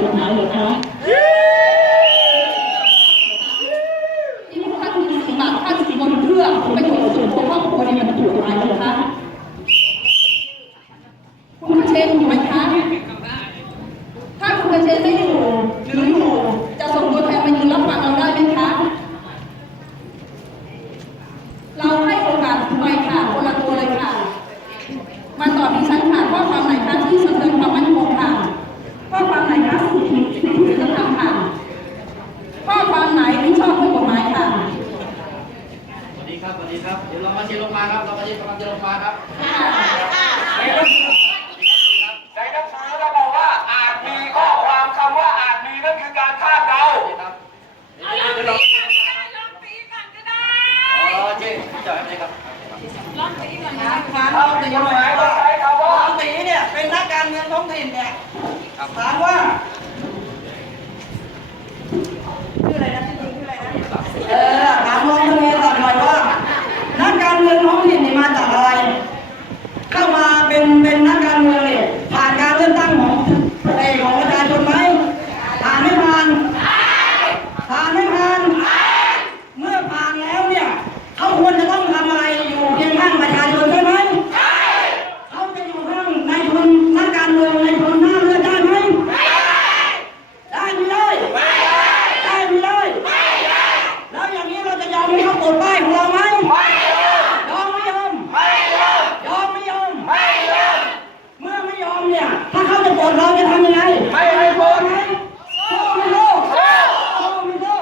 จดายมีสิกทธิ์บาทท่านสิบบนเพื่อประโส่วนตัรอบครัมันถูกหมายเหรอคะคุณเชนอยู่ไหมคะ ถ้าคุณเชนไม่อยู่ งมาครับสมาชิกกำลังจะลงมาครับในหนังสือเราบอกว่าอาจมีข้อความคำว่าอาจมีนั่นคือการคาดเดานี่ครับนี่คือลงมาอ๋อเจ๊จ่ายไหมครับถามถ้าเรามีตีกฎหหน่มาอยยก็ว่าใช้คำว่าเราตีเนี่ยเป็นนักการเมืองท้องถิ่นเนี่ยถามว่าชื่ออะไรนะชื่อจริงชื่ออะไรนะเออถามลองทะเลตอบหน่อยว่า นักการเมืองท้องถิ่นนี่มาจากอะไร เข้ามาเป็นเป็นนักการเมืองเนี่ยผ่านการเลือกตั้งของเอกของประชาชนไหมผ่านไม่ผ่านผ่านไม่ผ่าน เมื่อผ่านแล้วเนี่ยเขาควรจะต้องทำอะไรอยู่เพียงข้างประชาชนใช่ไหมเขาจะอยู่ข้างในทุนนักการเมืองในทุนหน้าเลือดได้ไหมได้ไม่ได้ได้ไม่ได้แล้วอย่างนี้เราจะยอมให้เขาปลดป้ายของเราไหมยอมไม่ยอมยอมไม่ยอม ไม่ยอม เมื่อไม่ยอมเนี่ย ถ้าเขาจะปล ดเราจะทำยังไงไม่ให้ปลดไหมโซ่ไม่โซ่โซ่ไม่โซ่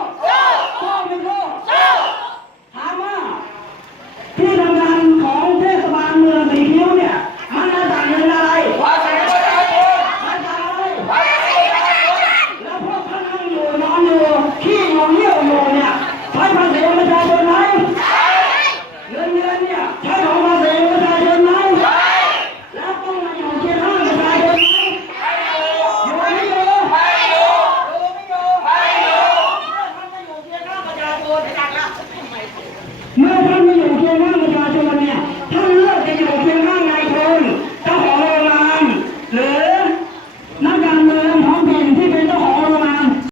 โซ่ไม่โซ่ถามว่าที่ทำงานของเทศบาลเมืองสีคิ้วเนี่ยมันมาจากเงินอะไรภาษีประชาชนมาจากอะไรภาษีประชาชนแล้วพวกท่านนั่งอยู่นอนอยู่ขี้อยู่เยี่ยวอยู่เนี่ยใช้ภาษีประ